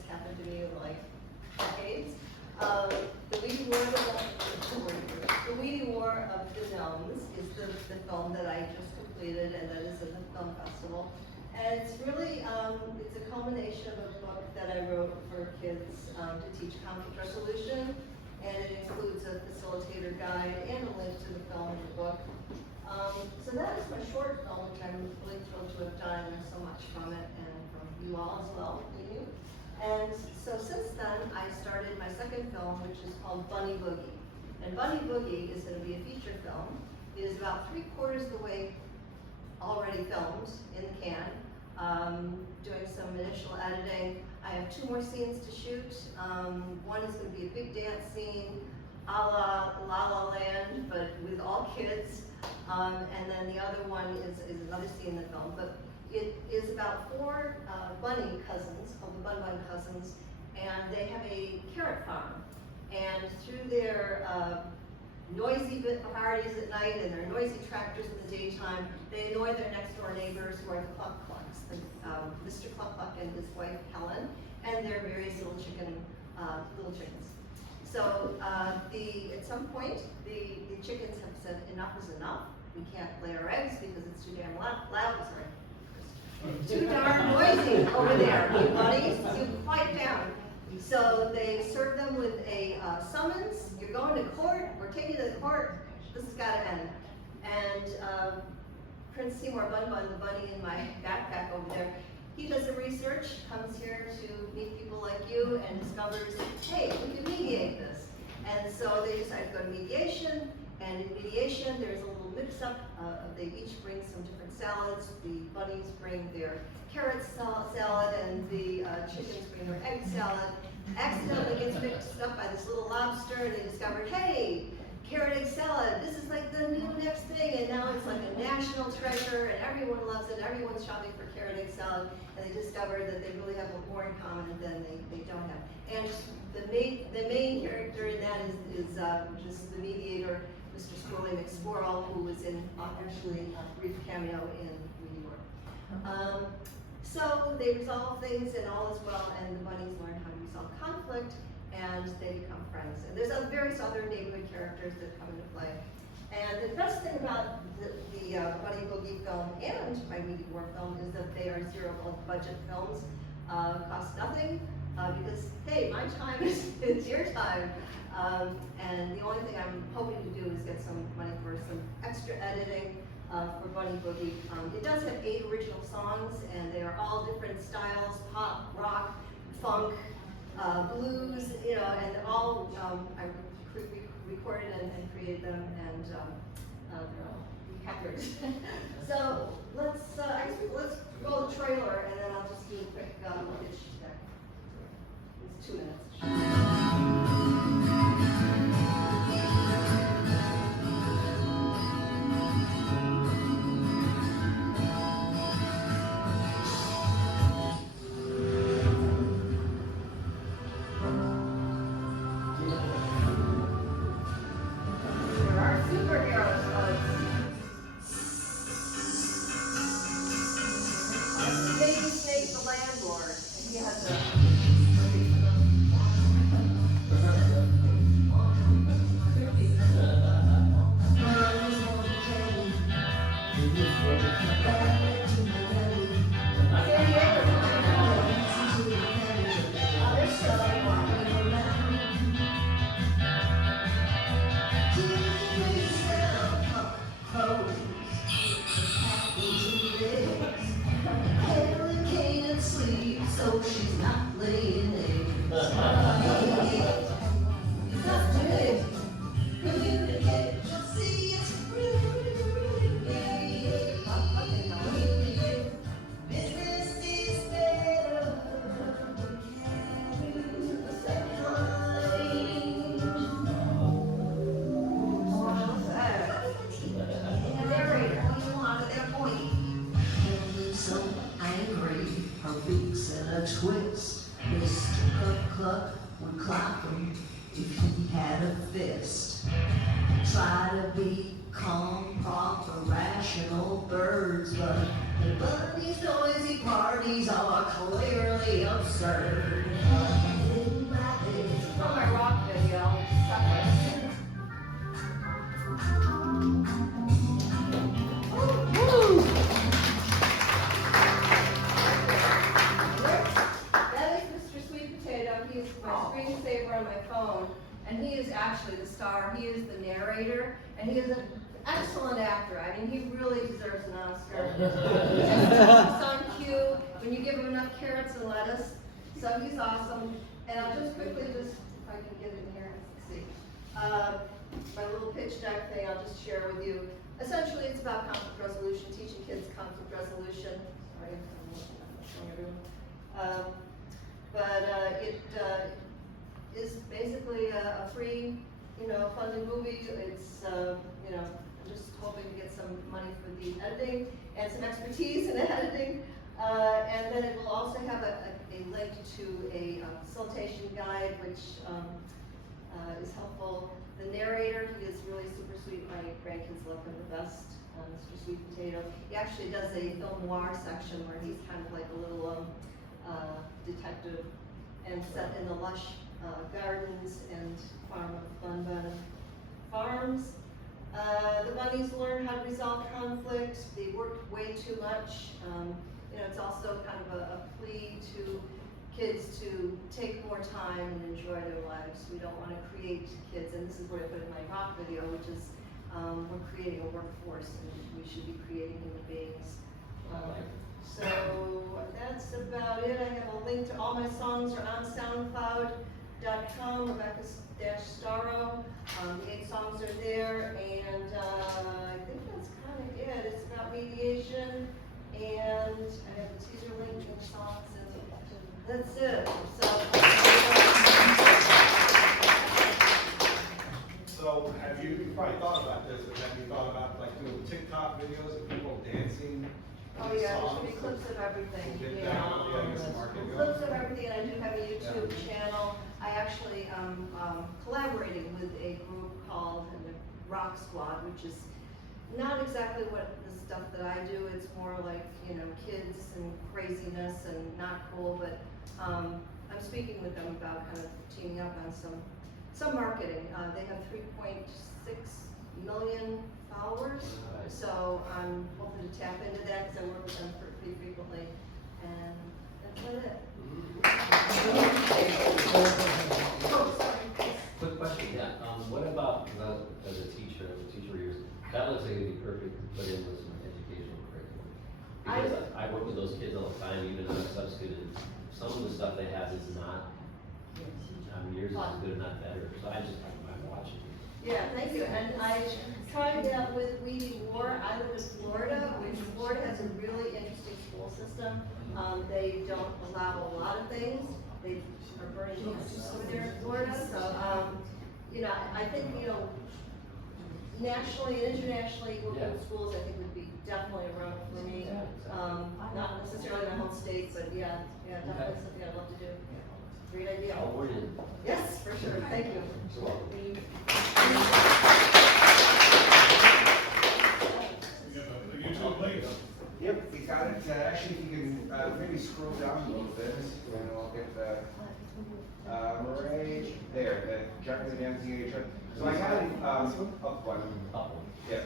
things happen to me in like decades. The Weedy War of the Gnomes is the film that I just completed, and that is in the film festival. And it's really, it's a culmination of a book that I wrote for kids to teach conflict resolution, and it includes a facilitator guide and a link to the film and the book. So that is my short film, which I'm really thrilled to have done. There's so much from it, and from you all as well, thank you. And so since then, I started my second film, which is called Bunny Boogie. And Bunny Boogie is going to be a feature film. It is about 3/4 of the way already filmed in the can. Doing some initial editing. I have 2 more scenes to shoot. One is going to be a big dance scene, a la La La Land, but with all kids. And then the other one is another scene in the film. But it is about 4 bunny cousins, called the Bun Bun Cousins, and they have a carrot farm. And through their noisy parties at night and their noisy tractors in the daytime, they annoy their next door neighbors who are the Cluck Clucks, Mr. Cluck Cluck and his wife Helen, and their various little chickens. So at some point, the chickens have said enough is enough. We can't lay our eggs because it's too damn loud. Sorry, too darn noisy over there. You bunnies, you quiet down. So they serve them with a summons. You're going to court. We're taking you to court. This has got to end. And Prince Seymour Bun Bun, the bunny in my backpack over there, he does the research, comes here to meet people like you, and discovers, hey, we can mediate this. And so they decide to go to mediation. And in mediation, there's a little mix-up. They each bring some different salads. The bunnies bring their carrot salad, and the chickens bring their egg salad. Accidentally gets mixed up by this little lobster, and they discovered, hey, carrot egg salad, this is like the new next thing, and now it's like a national treasure, and everyone loves it. Everyone's shopping for carrot egg salad, and they discovered that they really have more in common than they don't have. And the main character in that is just the mediator, Mr. Squirrely McSquirrel, who was in actually a brief cameo in New York. So they resolve things and all is well, and the bunnies learn how to resolve conflict, and they become friends. And there's various other neighborhood characters that come into play. And the best thing about the Bunny Boogie film and my Weedy War film is that they are zero budget films, cost nothing, because hey, my time is your time. And the only thing I'm hoping to do is get some money for some extra editing for Bunny Boogie. It does have 8 original songs, and they are all different styles: pop, rock, funk, blues, and all I recorded and created them, and they're all captured. So let's roll the trailer, and then I'll just do a quick pitch check. It's 2 minutes. Twist, Mr. Cluck Cluck would clap him if he had a fist. Try to be calm, proper, rational birds, but the bunny's noisy parties are clearly a absurd. In my head. From my rock video, Suckers. That is Mr. Sweet Potato. He's my screensaver on my phone, and he is actually the star. He is the narrator, and he is an excellent actor. I mean, he really deserves an Oscar. He just talks on cue when you give him enough carrots and lettuce. So he's awesome. And I'll just quickly if I can get in here, let's see. My little pitch deck thing I'll just share with you. Essentially, it's about conflict resolution, teaching kids conflict resolution. Sorry, I'm showing everyone. It is basically a free, funded movie. It's, I'm just hoping to get some money for the editing and some expertise in editing. And then it will also have a link to a facilitation guide, which is helpful. The narrator, he is really super sweet. My grandkids love him the best, Mr. Sweet Potato. He actually does a film noir section where he's kind of like a little detective and set in the lush gardens and farm of Bun Bun Farms. The bunnies learn how to resolve conflict. They work way too much. It's also kind of a plea to kids to take more time and enjoy their lives. We don't want to create kids, and this is what I put in my rock video, which is we're creating a workforce, and we should be creating human beings. So that's about it. I have a link to all my songs are on SoundCloud.com, Rebecca-Starro. The 8 songs are there, and I think that's kind of it. It's about mediation, and I have a teaser link in the songs, and that's it. So have you probably thought about this, but have you thought about like doing TikTok videos of people dancing? Oh yeah, there should be clips of everything. Get down, get some market going. Clips of everything, and I do have a YouTube channel. I actually am collaborating with a group called the Rock Squad, which is not exactly what the stuff that I do. It's more like, kids and craziness and not cool, but I'm speaking with them about kind of teaming up on some marketing. They have 3.6 million followers, so I'm hoping to tap into that because I work with them pretty frequently, and that's about it. Oh, sorry. Quick question, yeah. What about, as a teacher years, that looks like it'd be perfect to put in with some educational curriculum. Because I work with those kids all the time, even as a substitute, and some of the stuff they have is not, yours is as good, if not better. So I'm watching. Yeah, thank you. And I tried that with Weeding War. I live in Florida, which Florida has a really interesting school system. They don't allow a lot of things. They are burning campuses over there in Florida. So, I think, nationally and internationally, working with schools, I think would be definitely a run for me. Not necessarily my home state, but yeah, definitely something I'd love to do. Great idea. I'll word it. Yes, for sure. Thank you. You're welcome. You got a YouTube link? Yep, we got it. Actually, if you can maybe scroll down a little bit, and I'll get the right there, the Jacques the So I got up one. Up one. Yeah,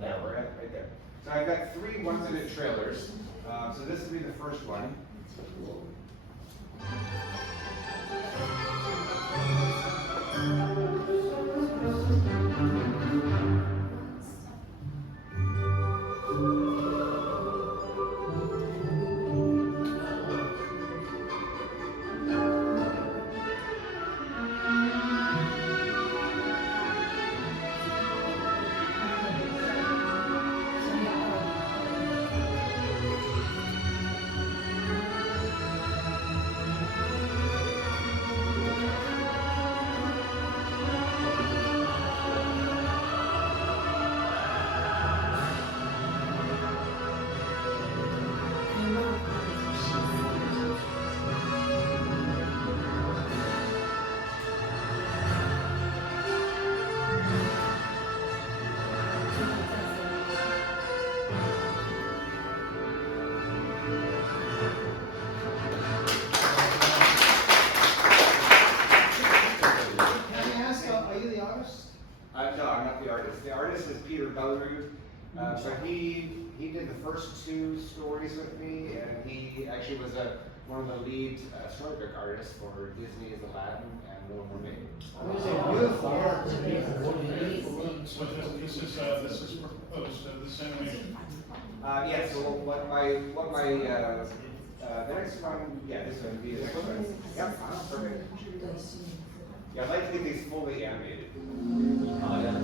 there, right there. So I've got 3 1-minute trailers. So this will be the first one. Peter Bellerud. So he did the first 2 stories with me, and he actually was one of the lead storybook artists for Disney's Aladdin and Little Mermaid. So this is proposed, this animation. Yeah, so what my the next one, yeah, this one would be the next one. Yeah, perfect. Yeah, I'd like to get these fully animated. Oh, yeah.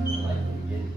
I like the beginning.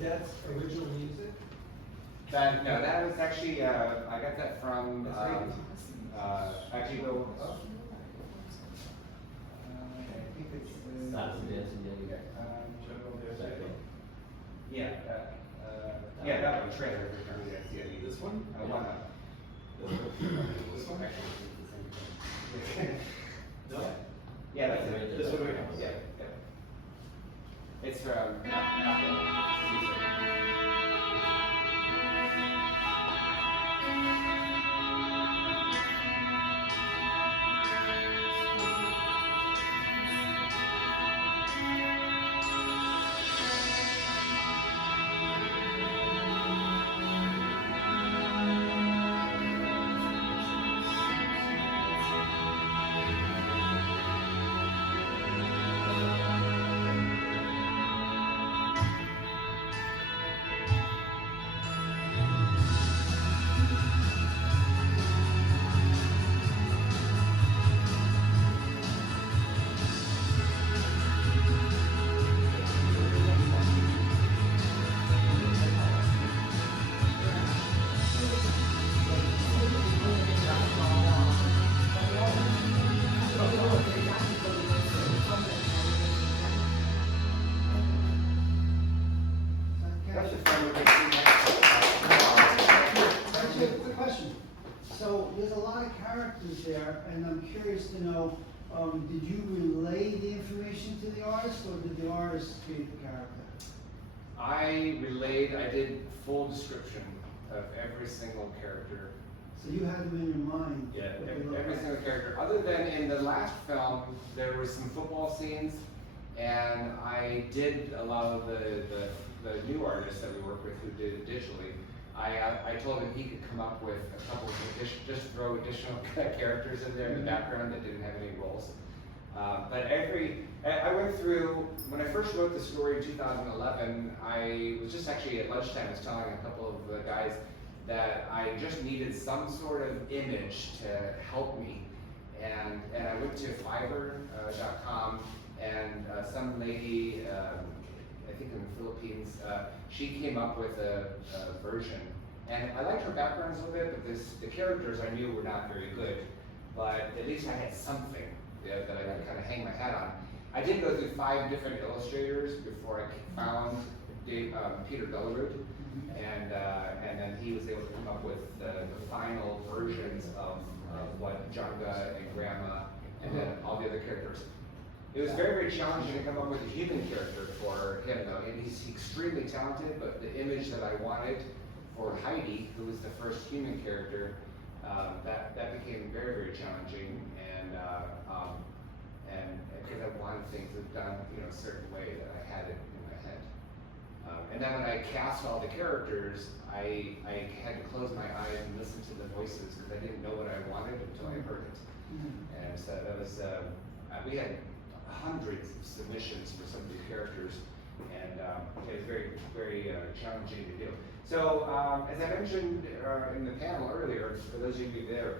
That's original music? No, that was actually, I got that from, actually, I think it's, Not some dancing, yeah, you got. yeah, yeah, that one, trailer, yeah. This one? One up. This one? Actually, it's the same thing. No? Yeah, that's it. This one right Yeah, here? yeah. It's from, nothing. That's the fun with Actually, a quick question. So there's a lot of characters there, and I'm curious to know, did you relay the information to the artist, or did the artist create the character? I did full description of every single character. So you had them in your mind? Yeah, what they look every like. single character. Other than in the last film, there were some football scenes, and I did allow the new artist that we work with who did it digitally. I told him he could come up with a couple of just throw additional characters in there in the background that didn't have any roles. But I went through, when I first wrote the story in 2011, I was just actually at lunchtime, I was telling a couple of the guys that I just needed some sort of image to help me. And I went to Fiverr.com, and some lady, I think in the Philippines, she came up with a version. And I liked her background a little bit, but the characters I knew were not very good. But at least I had something that I could kind of hang my hat on. I did go through 5 different illustrators before I found Peter Bellerud, and then he was able to come up with the final versions of what Janga and Grandma and then all the other characters. It was very, very challenging to come up with a human character for him, though, and he's extremely talented, but the image that I wanted for Heidi, who was the first human character, that became very, very challenging, and because I wanted things done, a certain way that I had it in my head. And then when I cast all the characters, I had to close my eyes and listen to the voices because I didn't know what I wanted until I heard it. And so that was, we had hundreds of submissions for some of these characters, And it was very, very challenging to do. So as I mentioned in the panel earlier, for those of you there,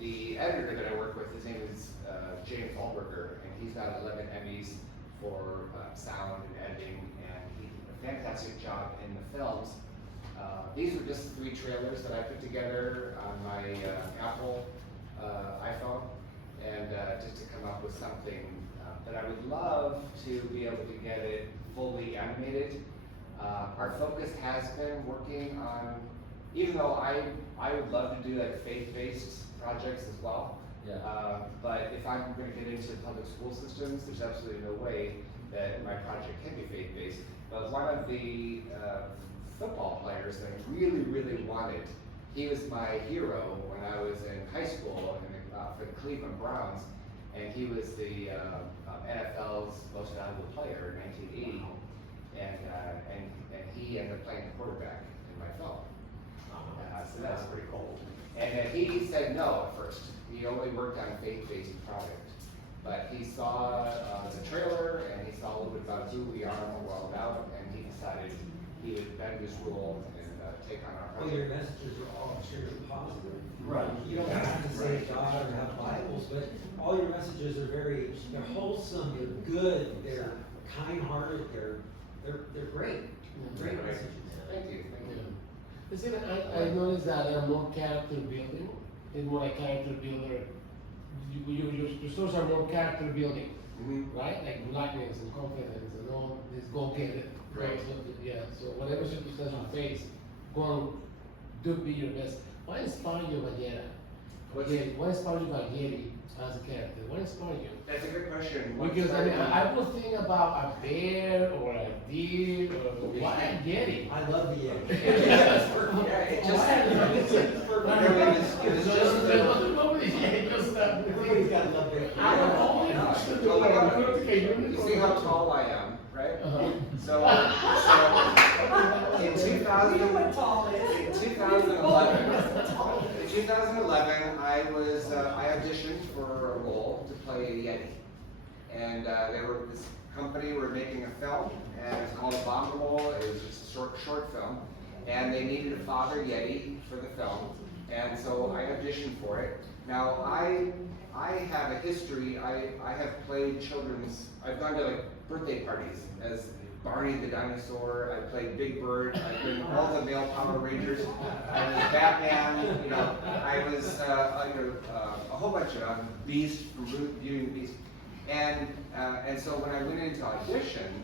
the editor that I work with, his name is James Alberger, and he's got 11 Emmys for sound and editing, and he did a fantastic job in the films. These were just 3 trailers that I put together on my Apple iPhone, and just to come up with something that I would love to be able to get it fully animated. Our focus has been working on, even though I would love to do like faith-based projects as well. Yeah. But if I'm going to get into public school systems, there's absolutely no way that my project can be faith-based. But one of the football players that I really, really wanted, he was my hero when I was in high school for the Cleveland Browns, and he was the NFL's most valuable player in 1980, and he ended up playing quarterback in my film. So that's pretty cool. And then he said no at first. He only worked on a faith-based project. But he saw the trailer, and he saw a little bit about who we are and what we're all about, and he decided he would bend his rule and take on our Well, project. your messages are all extremely positive. Right. You don't have to say God or have Bibles, but all your messages are they're wholesome, they're good, they're kind-hearted, they're great. Great messages. Thank you, thank you. Listen, I noticed that there are more character building. It's more like character builder. Your stories are more character building, right? Like blackness and confidence and all this go get it. Right. So, yeah, so whatever circumstance you face, go on, do be your best. What inspired you about Yera? What inspired you about Yeri as a character? What inspired you? That's a good question. Because I mean, I would think about a bear or a deer or why a Yeti? I love the Yeah, end. it just, Everybody's got to love their. you see how tall I am, right? So in 2011, I auditioned for a role to play a Yeti. And this company were making a film, and it's called Abominable. It was just a short film. And they needed a father Yeti for the film. And so I auditioned for it. Now, I have a history. I have played I've gone to like birthday parties as Barney the dinosaur. I played Big Bird. I've been all the male Power Rangers. I was Batman. You know, I was under a whole bunch of Beast from Beauty and the Beast. And so when I went into audition,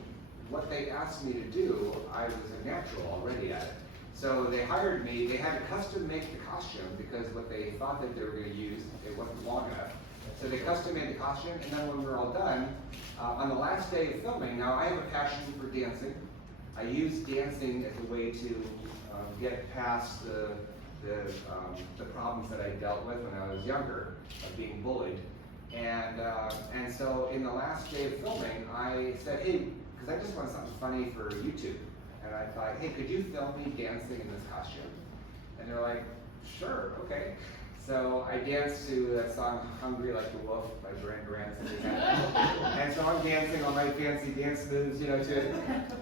what they asked me to do, I was a natural already at it. So they hired me. They had to custom make the costume because what they thought that they were going to use, it wasn't long enough. So they custom made the costume, and then when we were all done, on the last day of filming, now I have a passion for dancing. I use dancing as a way to get past the problems that I dealt with when I was younger, of being bullied. And so in the last day of filming, I said, hey, because I just wanted something funny for YouTube. And I thought, hey, could you film me dancing in this costume? And they're like, sure, okay. So I danced to that song, Hungry Like the Wolf by Duran Duran. And so I'm dancing all my fancy dance moves, to it.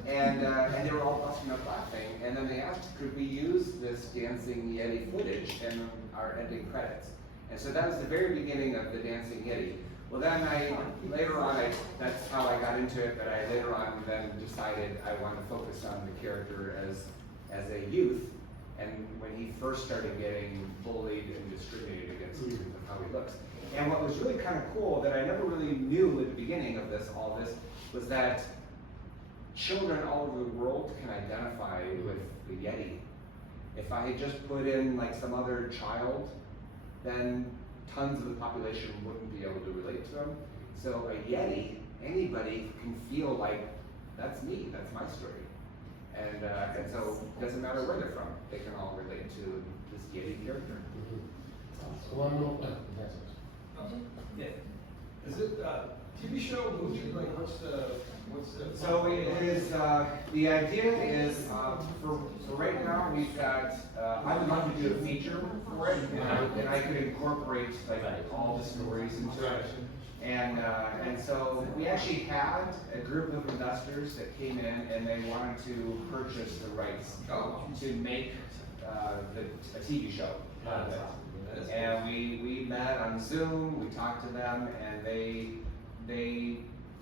And they were all busting up laughing. And then they asked, could we use this dancing Yeti footage in our ending credits? And so that was the very beginning of the Dancing Yeti. Well, then later on, that's how I got into it, but I later on then decided I wanted to focus on the character as a youth, and when he first started getting bullied and discriminated against because of how he looks. And what was really kind of cool that I never really knew at the beginning of all this, was that children all over the world can identify with the Yeti. If I had just put in like some other child, then tons of the population wouldn't be able to relate to them. So a Yeti, anybody can feel like, that's me, that's my story. And so it doesn't matter where they're from, they can all relate to this Yeti character. One more. Yeah. Is it TV show, movie, like what's the? So it is, the idea is, for right now, we've got, I would love to do a feature for it, and I could incorporate like all the stories into it. And so we actually had a group of investors that came in and they wanted to purchase the rights to make, a TV show out of it. And we met on Zoom, we talked to them, and they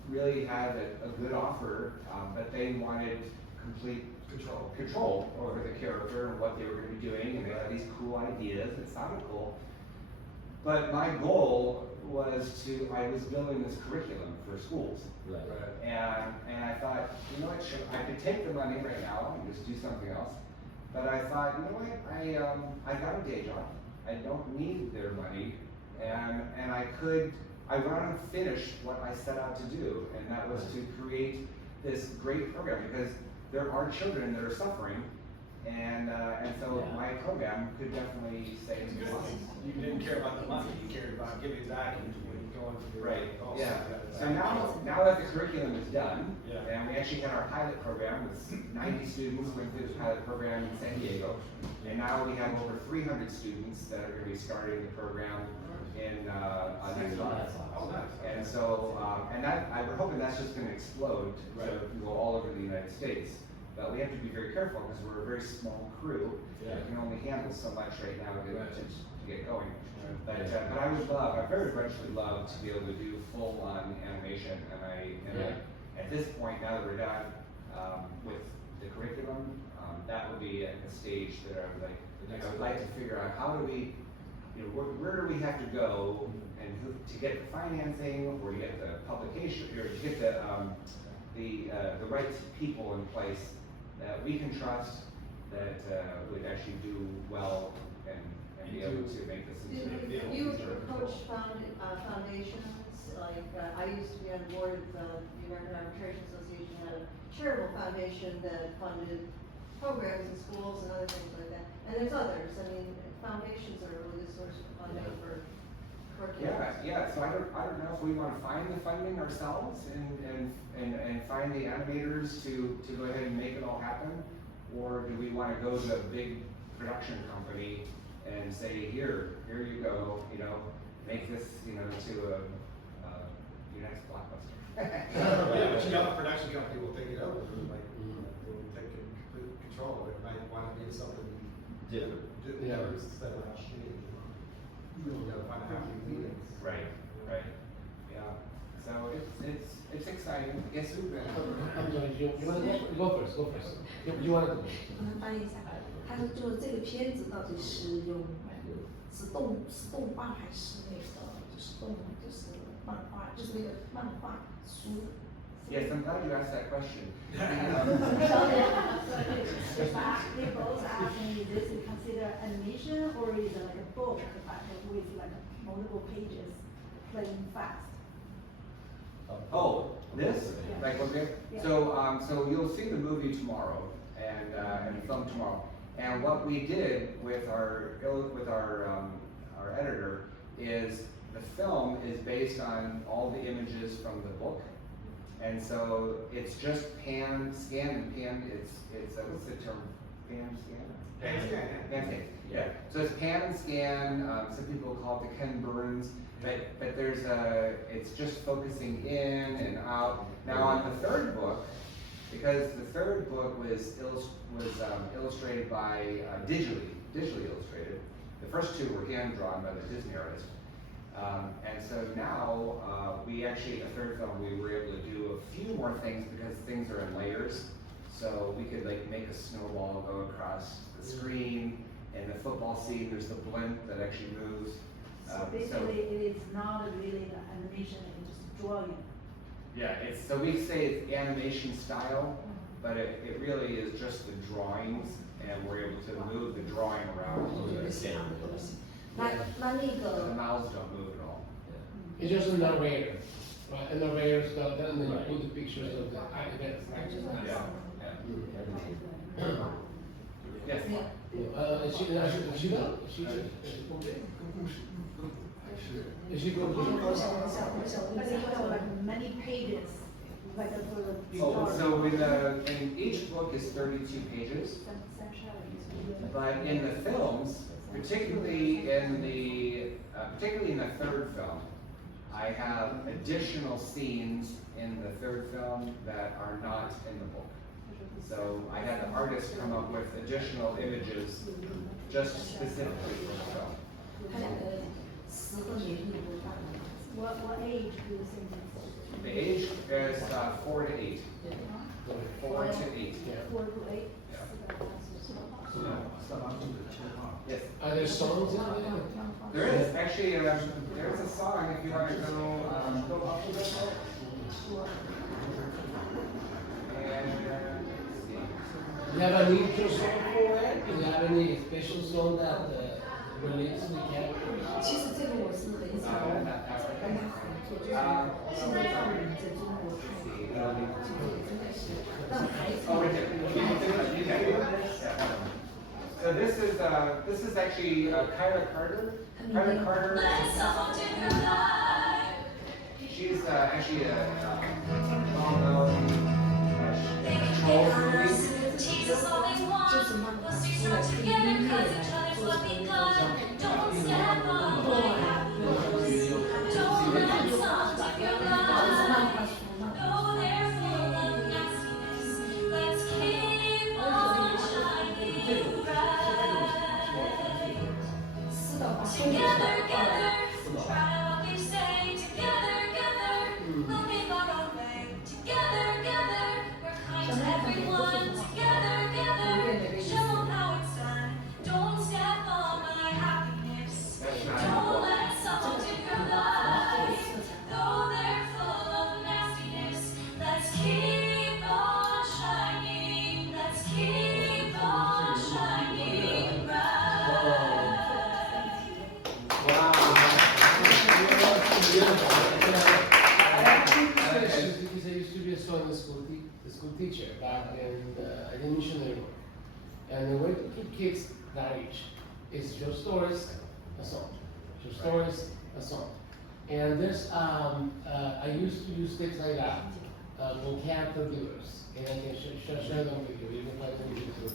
really had a good offer, but they wanted complete control over the character and what they were gonna be doing, and they had these cool ideas, it sounded cool. But my goal was I was building this curriculum for schools. Right. And I thought, you know what, I could take the money right now and just do something else. But I thought, you know what, I got a day job. I don't need their money, and I wanted to finish what I set out to do, and that was to create this great program, because there are children that are suffering, and so my program could definitely save some lives. You didn't care about the money, you cared about giving back and going to the Right, goals. yeah. So now that the curriculum is done, Yeah. and we actually had our pilot program with 90 students went through the pilot program in San Diego, and now we have over 300 students that are going to be starting the program in next month. Oh, nice. And so, we're hoping that's just going to explode to go all over the United States. But we have to be very careful because we're a very small crew. Yeah. We can only handle so much right now to get going. But I very much would love to be able to do full-on animation, and at this point, now that we're done with the curriculum, that would be at the stage that I would like to figure out how do we, where do we have to go and to get the financing, or to get the publication, or to get the right people in place that we can trust, that would actually do well and be able to make this into a film. You approach foundations, like, I used to be on board of the American Arbitration Association, had a charitable foundation that funded programs in schools and other things like that. And there's others, I mean, foundations are a really good source of funding for curriculum. Yeah, so I don't know if we wanna find the funding ourselves and find the animators to go ahead and make it all happen, or do we wanna go to a big production company and say, here you go, make this, to your next blockbuster. Yeah, but you got a production company will take it over, like, they'll take complete control, it might want to be something Different. instead of you gotta find out how to do it. Right, yeah, so it's exciting, I guess we've been. I'm sorry, you wanna go first, you wanna go first. 我能翻译一下，他说就是这个片子到底是是动画还是那个就是漫画，就是那个漫画书。 Yes, I'm glad you asked that question. They both asking, is this considered animation or is it like a book with like multiple pages playing fast? Oh, this? Like, okay, Yeah. so you'll see the movie tomorrow, and film tomorrow. And what we did with our editor is the film is based on all the images from the book. And so it's just scan, it's what's the term? Pan scan. Yeah. So it's pan and scan, some people call it the Ken Burns, but it's just focusing in and out. Now on the third book, because the third book was illustrated by, digitally illustrated. The first two were hand drawn by the Disney artist. And so now, a third film, we were able to do a few more things because things are in layers. So we could make a snowball go across the screen, and the football scene, there's the blimp that actually moves. So basically it is not really the animation, it's just drawing. Yeah, so we say it's animation style, but it really is just the drawings, and we're able to move the drawing around. The mouths don't move at all. It's just a narrator, right? A narrator stuff, and then you put the pictures of the events, right? Yes. She Is she going to? But they have like many pages, like for the Oh, story. so in each book is 32 pages, but in the films, particularly in the third film, I have additional scenes in the third film that are not in the book. So I had the artist come up with additional images just specifically for the film. 他两个10个年龄不大。 What age do you think it's? The age is 4 to 8. 4 to 8. 4 to 8? Yes. Are there songs in there? There is actually there's a song if you want to go up a little. And let's see. Do you have an intro song for it? Do you have any special song that relates to the character? 其实这个我是很想跟他合作，就是现在让我们在中国看，真的是让孩子。 Oh, right there. So this is actually Kyla Carter. Kyla Carter. She's actually a well-known troll movie. 就是妈妈出来听音乐来做这个Because I used to be a school teacher back in the missionary work. And the way to keep kids that age is your stories, a song. Your stories, a song. And there's, I used to use things like that, with character builders. And I can share them with you, you can find them on YouTube.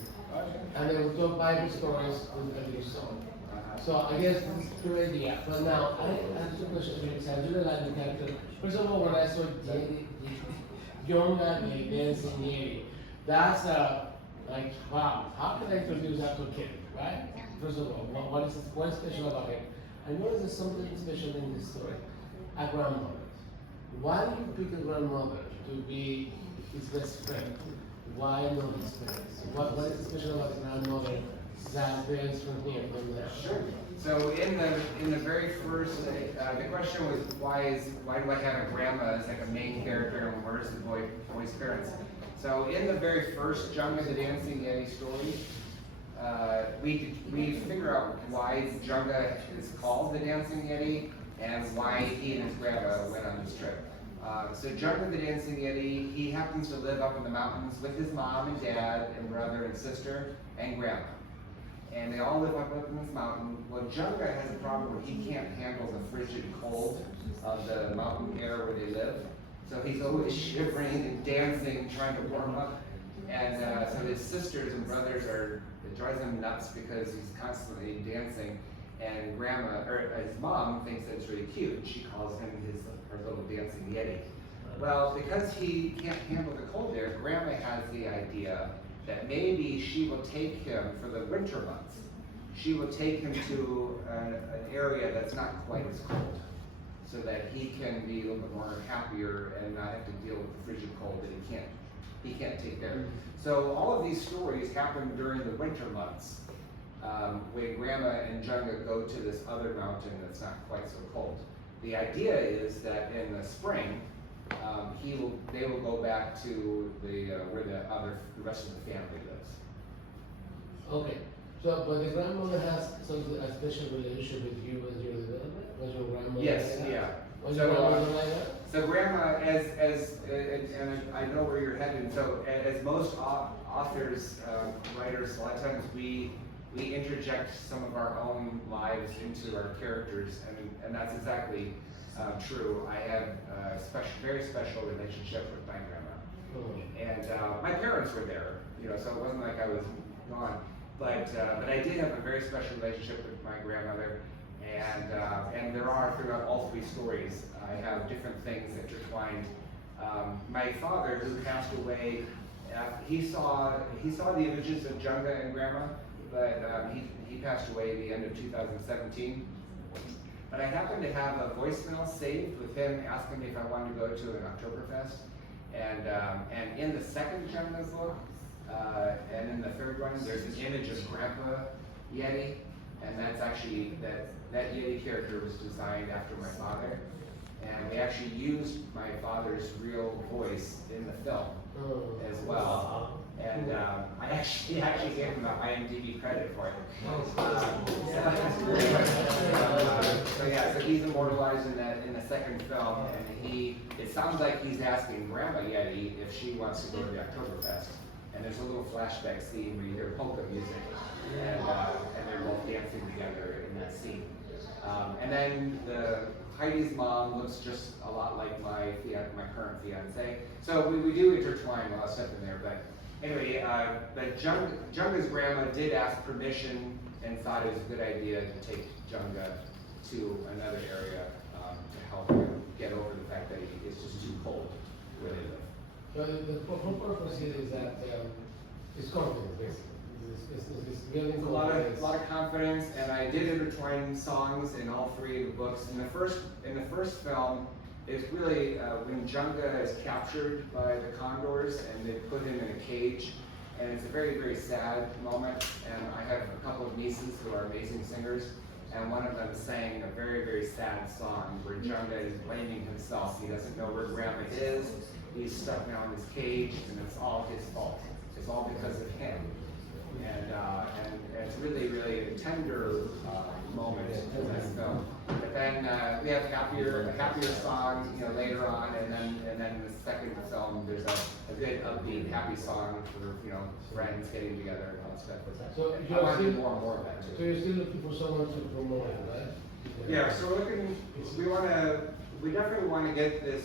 And they would talk Bible stories with every song. So I guess this is a good idea. But now, I have two questions because I really like the character. First of all, when I saw young lady dancing Yeri, that's like, wow, how can I introduce that to a kid, right? First of all, what's special about it? I noticed there's something special in this story. A grandmother. Why do you pick a grandmother to be his best friend? Why not his parents? What is special about the grandmother that parents from here, from there? Sure. So in the very first, the question was why do I have a grandma as like a main character and where's the boy's parents? So in the very first Junga the Dancing Yeti story, we figure out why Junga is called the Dancing Yeti and why he and his grandma went on this trip. So Junga the Dancing Yeti, he happens to live up in the mountains with his mom and dad and brother and sister and grandma. And they all live up in this mountain. Well, Junga has a problem where he can't handle the frigid cold of the mountain air where they live. So he's always shivering and dancing, trying to warm up. And so his sisters and brothers it drives him nuts because he's constantly dancing. And his mom thinks that it's really cute. She calls him her little dancing Yeti. Well, because he can't handle the cold air, Grandma has the idea that maybe she will take him for the winter months. She will take him to an area that's not quite as cold, so that he can be a little bit more happier and not have to deal with the frigid cold that he can't take there. So all of these stories happen during the winter months, when Grandma and Junga go to this other mountain that's not quite so cold. The idea is that in the spring, they will go back to where the rest of the family lives. Okay. So, but the grandmother has a special relationship with you as your development? Was your grandmother? Yes, like that? yeah. Was So, your grandmother like that? So Grandma, and I know where you're headed. So as most authors, writers, a lot of times we we interject some of our own lives into our characters, and that's exactly true. I have a very special relationship with my grandma. And my parents were there, you know, so it wasn't like I was gone. But I did have a very special relationship with my grandmother, and there are, throughout all three stories, I have different things intertwined. My father, who passed away, he saw the images of Junga and Grandma, but he passed away at the end of 2017. But I happened to have a voicemail saved with him asking me if I wanted to go to an Oktoberfest. And in the second Junga's book, and in the third one, there's an image of Grandpa Yeti, and that's actually, that Yeti character was designed after my father. And we actually used my father's real voice in the film as well. And I actually gave him an IMDb credit for it. So yeah, so he's immortalized in the second film, and it sounds like he's asking Grandma Yeti if she wants to go to the Oktoberfest. And there's a little flashback scene where you hear polka music, and they're both dancing together in that scene. And then Heidi's mom looks just a lot like my current fiance. So we do intertwine a lot of stuff in there, but anyway, but Junga's grandma did ask permission and thought it was a good idea to take Junga to another area to help him get over the fact that it's just too cold where they live. But the whole purpose here is that it's confidence, basically. It's building A lot confidence. of confidence, and I did intertwine songs in all three of the books. In the first film, it's really when Junga is captured by the condors and they put him in a cage, and it's a very, very sad moment. And I have a couple of nieces who are amazing singers, and one of them sang a very, very sad song where Junga is blaming himself. He doesn't know where Grandma is. He's stuck now in his cage, and it's all his fault. It's all because of him. And it's really, really a tender moment in this film. But then we have a happier song, you know, later on, and then in the second film, there's a good upbeat, happy song for, you know, friends getting together and all that stuff. So I want to do more and more of that too. So you're still looking for someone to promote it, right? Yeah, so we definitely want to get this,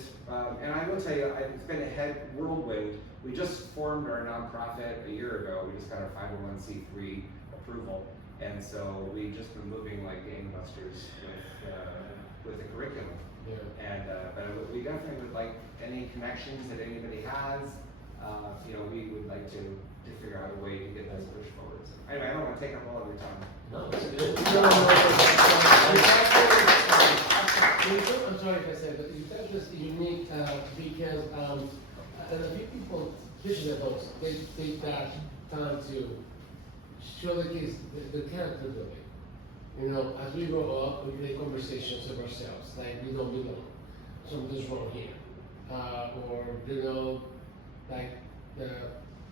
and I will tell you, it's been a whirlwind. We just formed our nonprofit a year ago. We just got our 501c3 approval, and so we've just been moving like gangbusters with the curriculum. Yeah. And but we definitely would like any connections that anybody has. You know, we would like to figure out a way to get this pushed forward. So, anyway, I don't want to take up all of your time. No, it's good. I'm sorry if I said, but it's just unique because a few people, especially adults, they take that time to show the kids the character building. You know, as we grow up, we create conversations of ourselves, like we don't belong, something's wrong here, or you know, like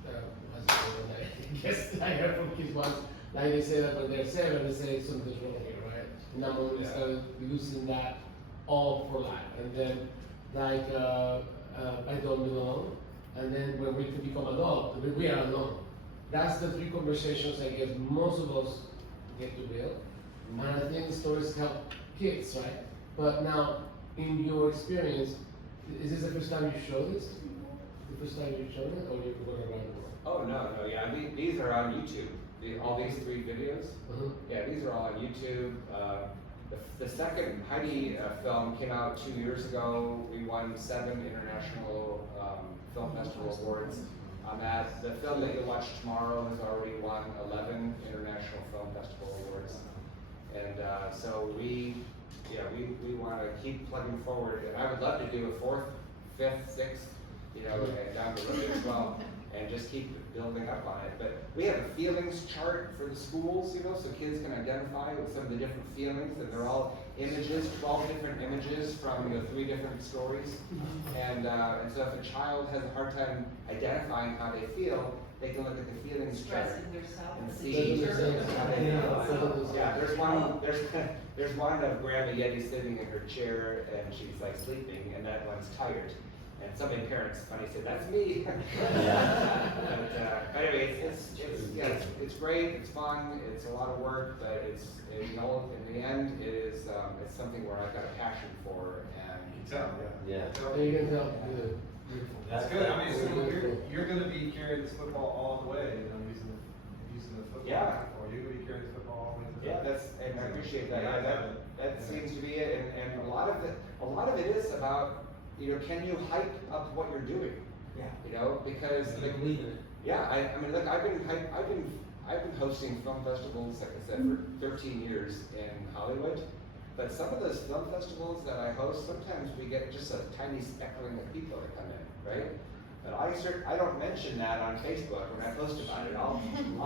I guess I heard from kids once, like they say that when they're 7, they say something's wrong here, right? And now when we start using that all for life, and then like I don't belong, and then when we become adult, we are alone. That's the 3 conversations I guess most of us get to build, and I think stories help kids, right? But now, in your experience, is this the first time you show this? The first time you showed it, or you're going around the world? Oh no, yeah, these are on YouTube. All these 3 videos. Yeah, these are all on YouTube. The second Heidi film came out 2 years ago. We won 7 international film festival awards on that. The film that you'll watch tomorrow has already won 11 international film festival awards. And so we want to keep plugging forward. And I would love to do a 4th, 5th, 6th, you know, and down the road as well, and just keep building up on it. But we have a feelings chart for the schools, you know, so kids can identify with some of the different feelings, and they're all images, 12 different images from 3 different stories. And so if a child has a hard time identifying how they feel, they can look at the feelings chart and see how they feel. Yeah, there's one of Grandma Yeti sitting in her chair and she's like sleeping, and that one's tired. And some parents funny said, "That's me." But anyway, it's great, it's fun, it's a lot of work, but you know, in the end, it's something where I've got a passion for, and. You can tell, yeah. Yeah. There you can tell, good. That's good, I mean, so you're gonna be carrying this football all the way, you know, using the football. Yeah. Or you're gonna be carrying this football all the way to the. Yeah, and I appreciate that, Yeah, that seems to be it, and a lot of it is about, you know, can you hype up what you're doing? Yeah. You know, because I believe in it. yeah, I mean, look, I've been hosting film festivals, like I said, for 13 years in Hollywood. But some of those film festivals that I host, sometimes we get just a tiny speckling of people that come in, right? But I don't mention that on Facebook when I post about it. I'll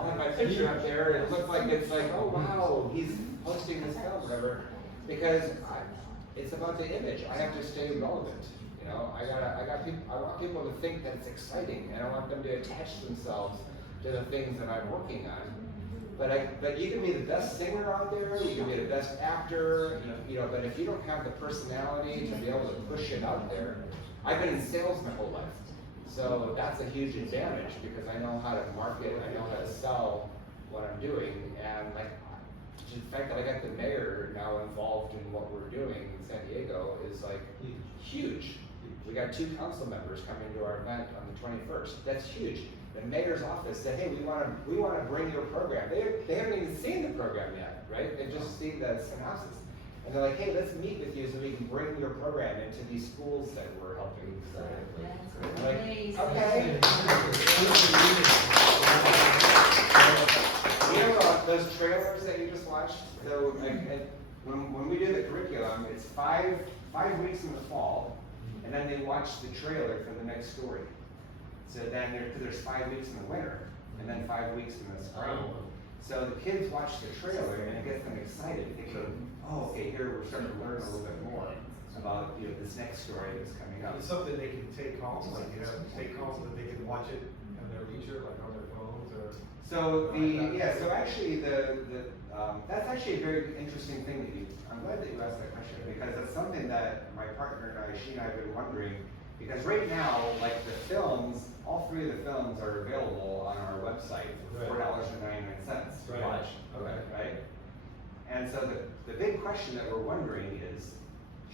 have my picture up there and it looks like it's like, oh wow, he's posting this film, whatever. Because it's about the image. I have to stay relevant. You know, I want people to think that it's exciting, and I want them to attach themselves to the things that I'm working on. But you can be the best singer out there, you can be the best actor, you know, but if you don't have the personality to be able to push it out there, I've been in sales my whole life. So that's a huge advantage because I know how to market, I know how to sell what I'm doing, and like, the fact that I got the mayor now involved in what we're doing in San Diego is like huge. We got 2 council members coming to our event on the 21st. That's huge. The mayor's office said, hey, we want to bring your program. They haven't even seen the program yet, right? They've just seen the synopsis. And they're like, hey, let's meet with you so we can bring your program into these schools that we're helping. So, I'm like, okay. You know those trailers that you just watched? So when we do the curriculum, it's five weeks in the fall, and then they watch the trailer for the next story. So then there's 5 weeks in the winter, and then 5 weeks in the spring. So the kids watch the trailer, and it gets them excited, thinking, oh, okay, here we're starting to learn a little bit more about, you know, this next story that's coming up. It's something they can take home, like, you know, take home so that they can watch it in their leisure, like on their phones or. So so actually that's actually a very interesting thing that I'm glad that you asked that question, because it's something that my partner and she and I have been wondering, because right now, like the films, all 3 of the films are available on our website for $4.99 to watch. Okay. Right? And so the big question that we're wondering is,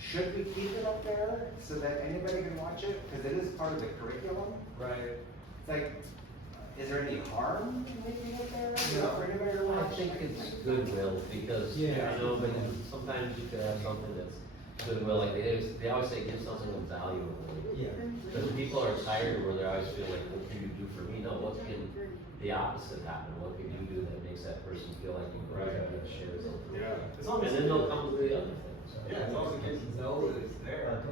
should we keep it up there so that anybody can watch it? Because it is part of the curriculum. Right. It's like, is there any harm in making it there, you know, for anybody to I watch? think it's goodwill, because, you know, but sometimes you could have something that's goodwill, like they always say, give something of value away. Yeah. Because people are tired where they always feel like, what can you do for me? No, what can the opposite happen? What can you do that makes that person feel like you can share something? Yeah. And then they'll come with the other things. Yeah, as long as the kids know that it's there.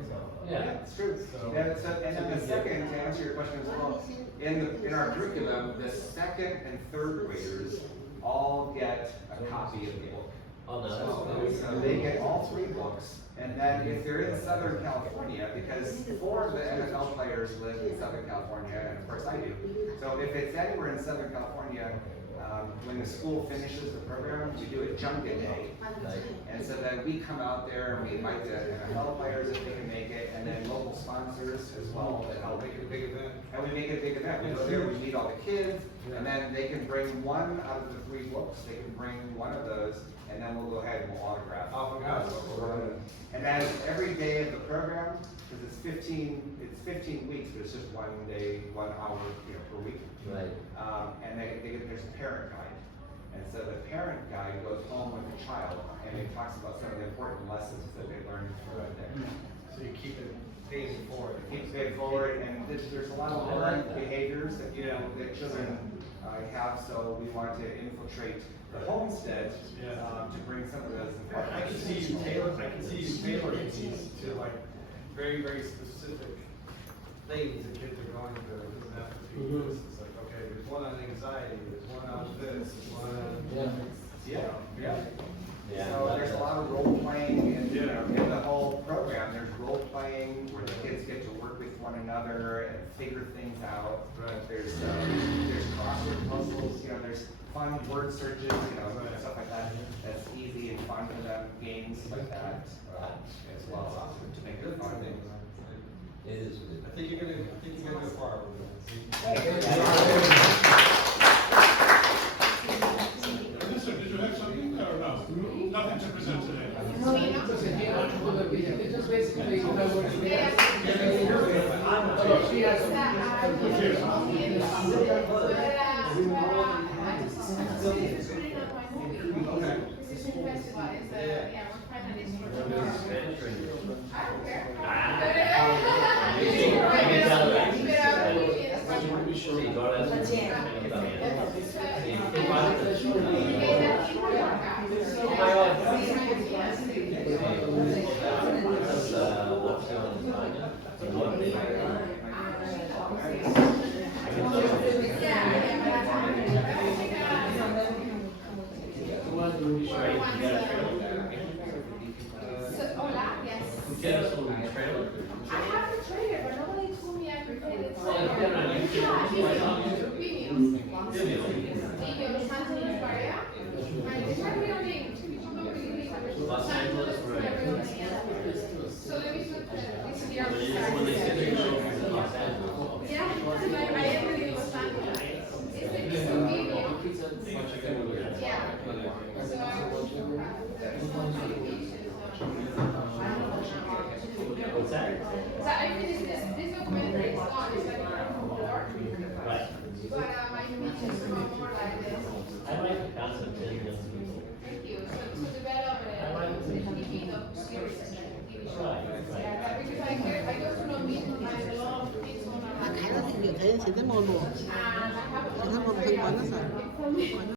Yeah. It's true. So- And then the second, to answer your question as well, in our curriculum, the 2nd and 3rd graders all get a copy of the book. Oh, no, So they get all 3 books, and then if they're in Southern California, because 4 of the NFL players live in Southern California, and of course I do. So if it's anywhere in Southern California, when the school finishes the program, we do a junket day. And so then we come out there and we invite the NFL players if they can make it, and then local sponsors as well that help make it a big event. And we make it a big event. We go there, we meet all the kids, and then they can bring 1 out of the 3 books. They can bring 1 of those, and then we'll go ahead and we'll autograph. Oh, my gosh. And then every day of the program, because it's 15 weeks, but it's just 1 day, 1 hour, you know, per week. Right. And there's a parent guide. And so the parent guide goes home with the child, and it talks about some of the important lessons that they learned from there. So you keep it paying forward. Keeps it forward, and there's a lot of learned behaviors that, you know, that children have, so we want to infiltrate the homestead to bring some of those. I can see you tailoring these to like very, very specific things that kids are going through. It doesn't have to be this. It's like, okay, there's one on anxiety, there's one on this, there's one on. Yeah. So there's a lot of role playing in, you know, in the whole program. There's role playing where the kids get to work with one another and figure things out. Right. There's crossword puzzles. You know, there's fun word searches. You know, stuff like that. That's easy and fun for them. Games like that as well to make it fun. It is. I think you're gonna go far with it. Hey, Hola, yes. Get us a little trailer. I have the trailer, but nobody told me I could get it. Well, you get it on YouTube. Video, Los Angeles area. And it's my real name. Los Angeles, right. So let me put this here. When they say they're showing in Los Angeles. Yeah, I am really in Los Angeles. It's a video. Yeah. So I will What's that? So I finished this documentary, it's long, it's like from 4. Right. But my images are more like this. I like the concept in this. Thank you. So to develop a TV series, TV show. Right, right. Yeah, because I go to know me, I have a lot of kids on Cái đó thì nhiều thế thì tới môn buồn. and I have a Thì lot nó of môn material. thương nó sao?